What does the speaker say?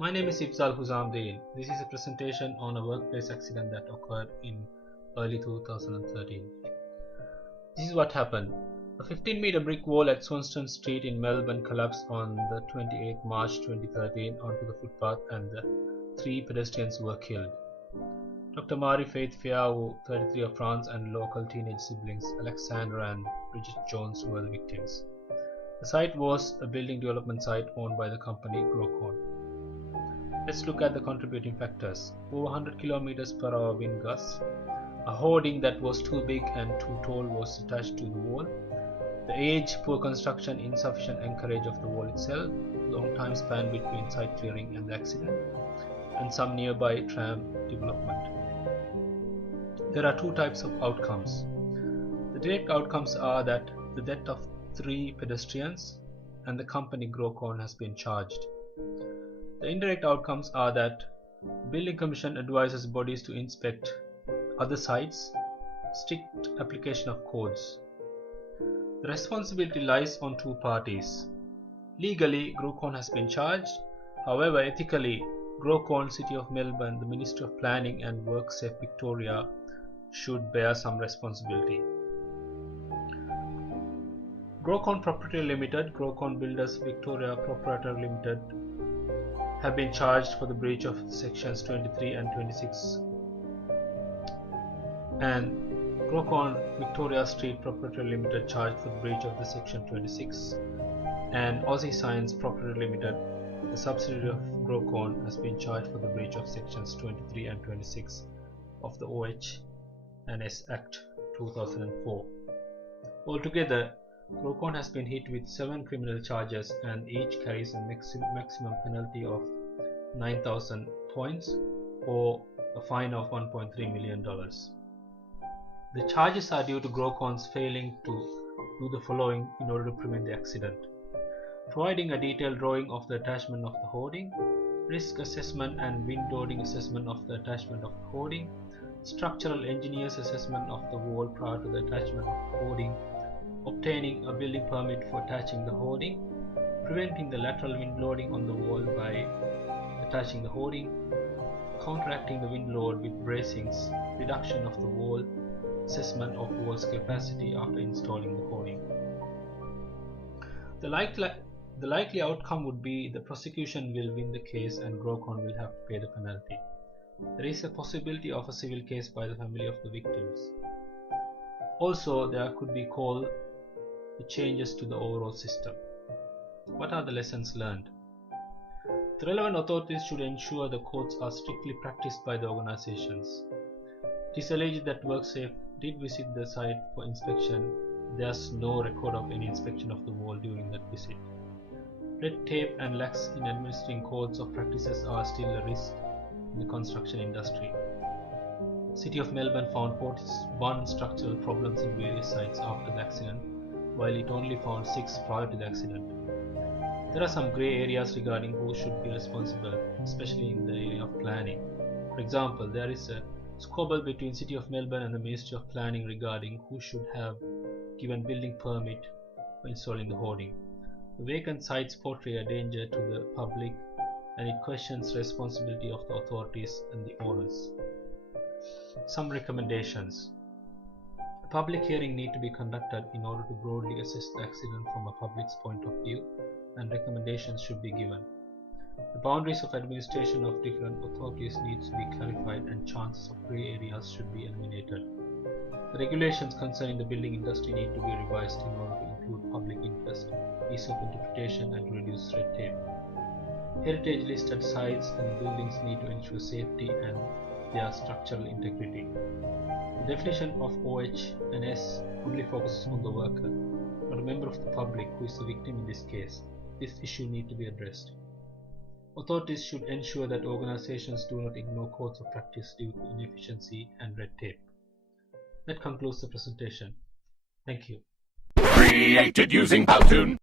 My name is Ibsal Huzamdeen. This is a presentation on a workplace accident that occurred in early 2013. This is what happened. A 15-meter brick wall at Swanston Street in Melbourne collapsed on the 28th March 2013 onto the footpath and the 3 pedestrians were killed. Dr. Marie Faith Fiaou, 33 of France, and local teenage siblings Alexandra and Bridget Jones were the victims. The site was a building development site owned by the company Grocon. Let's look at the contributing factors. Over 100 km/h wind gusts, a hoarding that was too big and too tall was attached to the wall, the age, poor construction, insufficient anchorage of the wall itself, long time span between site clearing and the accident, and some nearby tram development. There are 2 types of outcomes. The direct outcomes are that the death of 3 pedestrians and the company Grocon has been charged. The indirect outcomes are that Building Commission advises bodies to inspect other sites, strict application of codes. The responsibility lies on 2 parties. Legally, Grocon has been charged. However, ethically, Grocon, City of Melbourne, the Ministry of Planning and WorkSafe Victoria should bear some responsibility. Grocon Proprietary Limited, Grocon Builders Victoria Proprietary Limited have been charged for the breach of sections 23 and 26, and Grocon Victoria Street Proprietary Limited charged for the breach of the section 26, and Aussie Science Proprietary Limited, the subsidiary of Grocon, has been charged for the breach of sections 23 and 26 of the OH&S Act 2004. Altogether, Grocon has been hit with 7 criminal charges and each carries a maximum penalty of 9,000 points or a fine of $1.3 million. The charges are due to Grocon's failing to do the following in order to prevent the accident: providing a detailed drawing of the attachment of the hoarding, risk assessment and wind loading assessment of the attachment of the hoarding, structural engineer's assessment of the wall prior to the attachment of the hoarding, obtaining a building permit for attaching the hoarding, preventing the lateral wind loading on the wall by attaching the hoarding, counteracting the wind load with bracings, reduction of the wall, assessment of wall's capacity after installing the hoarding. The likely outcome would be the prosecution will win the case and Grocon will have to pay the penalty. There is a possibility of a civil case by the family of the victims. Also, there could be call for changes to the overall system. What are the lessons learned? The relevant authorities should ensure the codes are strictly practiced by the organizations. It is alleged that WorkSafe did visit the site for inspection. There is no record of any inspection of the wall during that visit. Red tape and lax in administering codes of practices are still a risk in the construction industry. City of Melbourne found 41 structural problems in various sites after the accident, while it only found 6 prior to the accident. There are some grey areas regarding who should be responsible, especially in the area of planning. For example, there is a squabble between City of Melbourne and the Ministry of Planning regarding who should have given building permit for installing the hoarding. The vacant sites portray a danger to the public and it questions the responsibility of the authorities and the owners. Some recommendations. A public hearing need to be conducted in order to broadly assess the accident from a public's point of view, and recommendations should be given. The boundaries of administration of different authorities needs to be clarified and chances of grey areas should be eliminated. The regulations concerning the building industry need to be revised in order to include public interest, ease of interpretation and reduce red tape. Heritage listed sites and buildings need to ensure safety and their structural integrity. The definition of OH&S only focuses on the worker, not a member of the public who is the victim in this case. This issue needs to be addressed. Authorities should ensure that organizations do not ignore codes of practice due to inefficiency and red tape. That concludes the presentation. Thank you. Created using Powtoon.